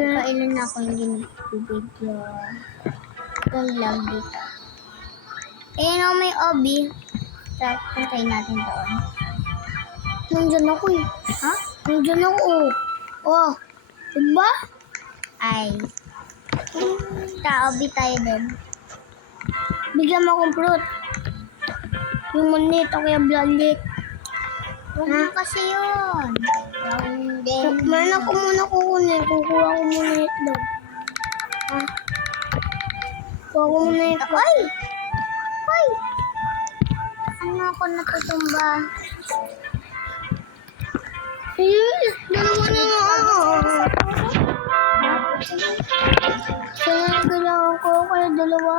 Kailan na ako hindi nag-video. Itong lang dito. Ayan o, may obi. Puntay natin doon. Nandyan ako eh. Ha? Nandyan ako. Oh. Diba? Ay. Obi tayo din. Bigyan mo akong fruit. Yung munit o kaya blalit. Huwag kasi yun. Meron ako muna kukunin. Kukuha ko muna ito. Ha? Kukuha ko muna ito. Ay! Ay! Ano ako natutumba? Yes! Dalawa na ako. Kaya kailangan ko kaya dalawa.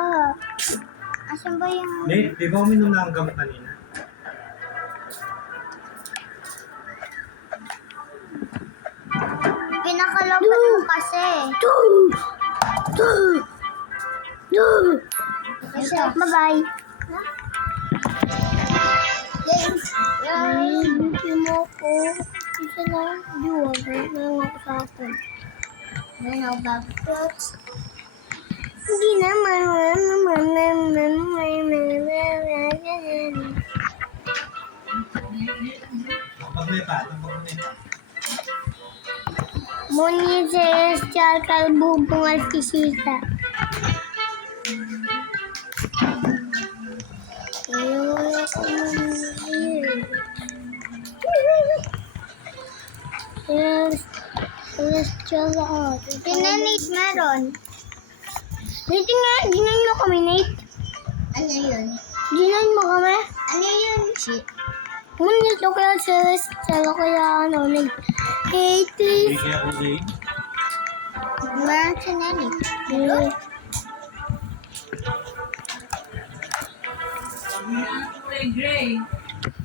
Asan ba yung... Nate, di ba uminom na ang gamot kanina? Pinakalaban mo kasi. Bye-bye. Bigyan mo ako. Isa lang. Diwa. Meron ako sa akin. Meron ako bag fruits. Hindi naman. Muni celestial kalbubungal kisita. Celestial out. Pinanate meron. Nate nga, ginain mo kami, Nate. Ano yun? Ginain mo kami? Ano yun? Shit. Ngunit o kaya celestial o kaya ano, Nate. Hindi kaya ako Nate. Meron siya na, Nate. Hello?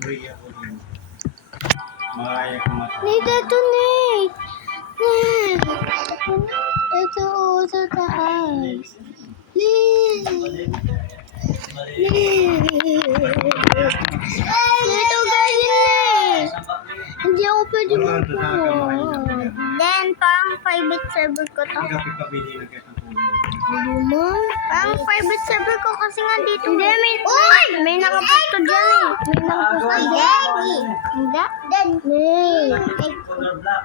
Gray ako Nate. Makaya ko mata. Nate, ito, Nate. Nate. Ito, sa taas. Nate. Ito, ganyan, Nate. Hindi ako pwede magpuha. Then, parang private server ko to. Hindi ka pipabili ng kitang tulong. Ano mo? Parang private server ko kasi nga dito. Hindi, may nakaposto dyan eh. May nakaposto dyan. Hindi? Color black,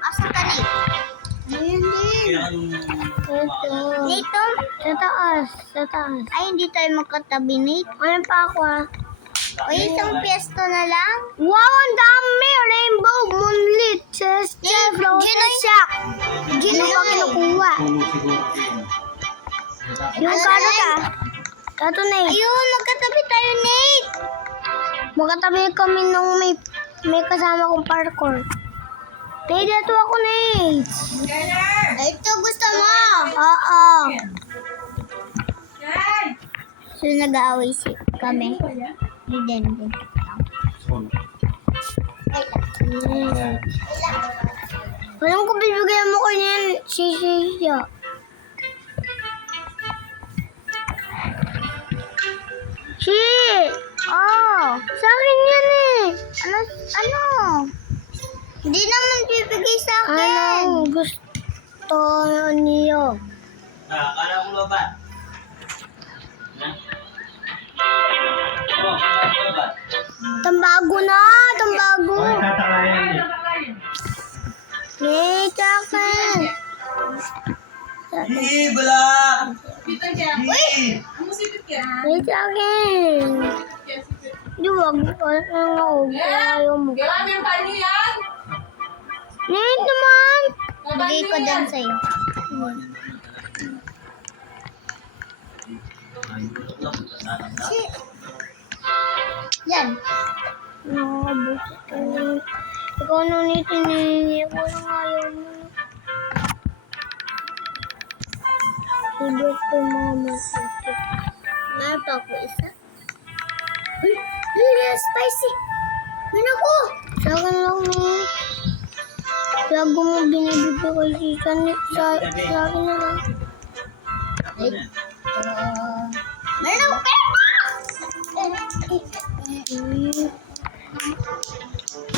Asa ka na Ayan din. Ito. Dito? Sa taas. Sa taas. Ay, hindi tayo magkatabi, Nate. Ano pa ako ah? O, isang piesto na lang? Wow, ang dami! Rainbow, moonlit, celestial, floater shack. Gino pa kinukuha. tulong siguro din. Yung karot ah. Kato, Nate. Ayun, magkatabi tayo, Nate. Magkatabi kami nung may kasama kong parkour. Nate, ito ako, Nate. Ito gusto mo? Oo. So, nag-aaway kami. Hindi din. Walang ko bibigyan mo ko niyan, sisiya. Si! Oh! Sa akin yan eh! Ano? Hindi naman bibigay sa akin. Anong gusto niyo? Akala mo ba? Tambago na! Tambago! Ay, tatakayan eh. Yay, akin! Balak! Yay, akin! Di wag. Wala na ako. Ayaw mo. Nate naman! Bigay ko din sa'yo. Yan. Nakakabusit ka na. Ikaw na Nate, hinihingi ko lang ayaw mo. Favorite ko yung mga masakit. Meron pa ako isa. Uy! Spicy! Meron ako! Sa akin lang Nate. Lago mo binibigay ko sa akin na lang. Meron ako pera!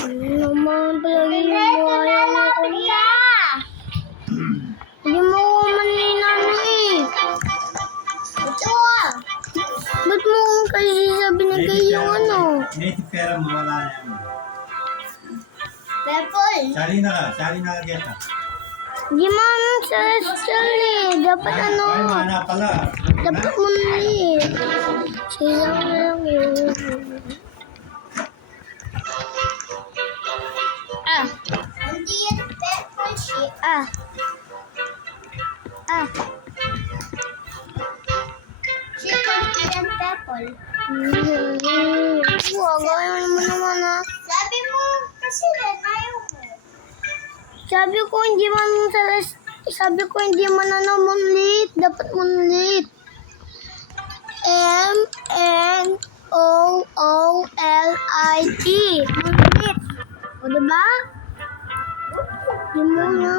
Ano naman palagi mo ayaw yung pera mo, wala na yan. Purple. Sali na ka dito. Di man celestial eh. Dapat ano. Ay, mana pala. Dapat munlit. Silang lang yun. Ah. Hindi yan purple siya. Ah. Ah. Siya hindi yan purple. Wag, ayaw mo naman ah. Sabi mo kasi red, ayaw mo. Sabi ko hindi man ano munlit. Dapat munlit. M-N-O-O-L-I-T. Munlit. O diba? Di mo na.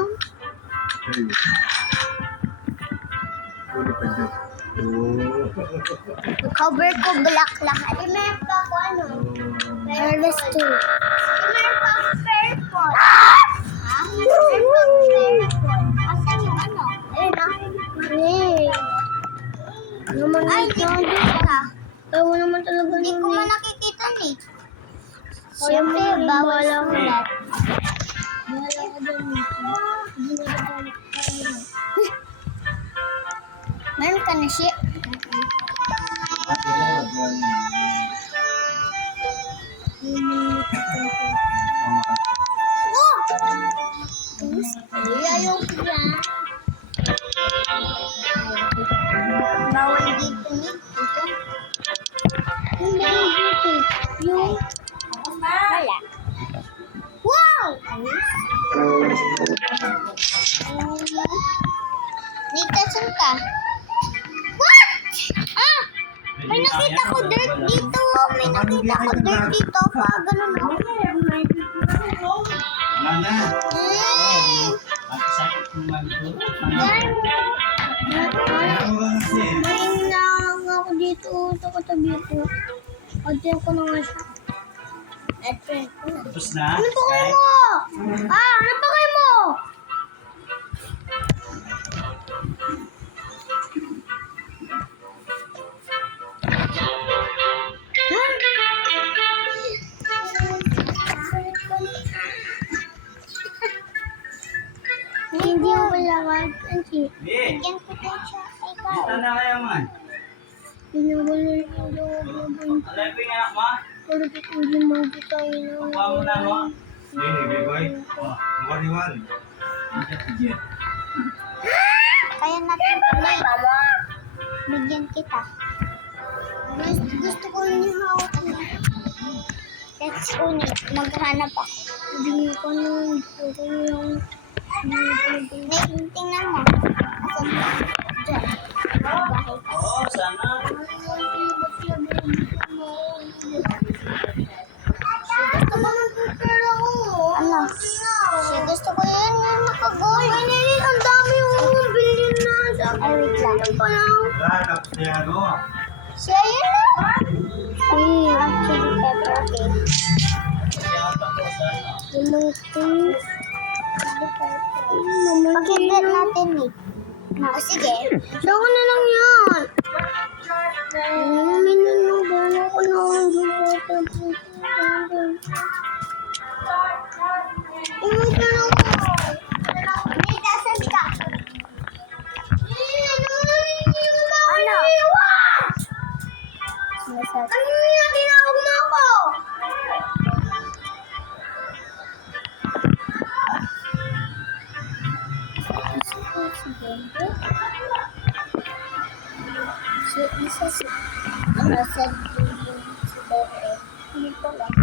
Cover ko black lahat. Di meron pa ako ano? Careless too. Di meron pa ako purple. Ha? Meron pa ako purple. Asan yung ano? Ayun ah. Naman ay, di ko na. Ayaw mo naman talaga. Hindi ko man nakikita ni. Siyempre, bawal ang lahat. Bawal ako doon. Meron ka na siya. Oh! Ayaw ko yan. Bawal dito ni. Dito. Hindi dito. Yung... Wala. Wow! Nita, saan ka? What? Ah! May nakita ko dirt dito. May nakita ko dirt dito. Pa, ganun o. Wala na. Ang sakit naman ito. Yan. Ayaw mo lang kasi. May lang ako dito sa katabi ko. Pagtiyan ko na nga siya. Tapos na. Ano pa kayo mo? Ah, ano pa kayo mo? Hindi mo malawag. Ansi. Eh, Bigyan ko din siya. Ikaw. kita na kaya man. Pinawala yung loob. Alay ko yung anak mo. Pero hindi mo tayo na. Kuha mo na mo. Hey, B-boy. One. Kaya natin play. Bigyan kita. Gusto ko yung hawak niya. Let's unit. Maghanap ako. Hindi ko nun. Gusto ko yung... Tingnan mo. Asan ba? Diyan. Bahay ka. Oo, sana. Gusto mo ng pera ko. Ano? Siya gusto ko yan nga nakagoy. Ay, Nene, ang dami yung bilhin na. Ay, wait lang. Ano pa lang? Wala, tapos na yan, ano? Siya yun lang. Chili pepper, okay. Lumunting. Pakita natin eh. O, sige. Saka na lang yan. Minanong ko na ang lumutang. Umuwi ka lang ko. May dasan ka. Ano? Ano yung tinawag mo ako? Isa si ano sa si Bebe. Hindi ko lang.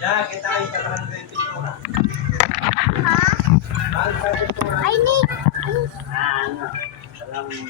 Ya, kita ay katakan ko ito na. Ha? Mahal ka ito na. Ay, Nick. Ano? Alam mo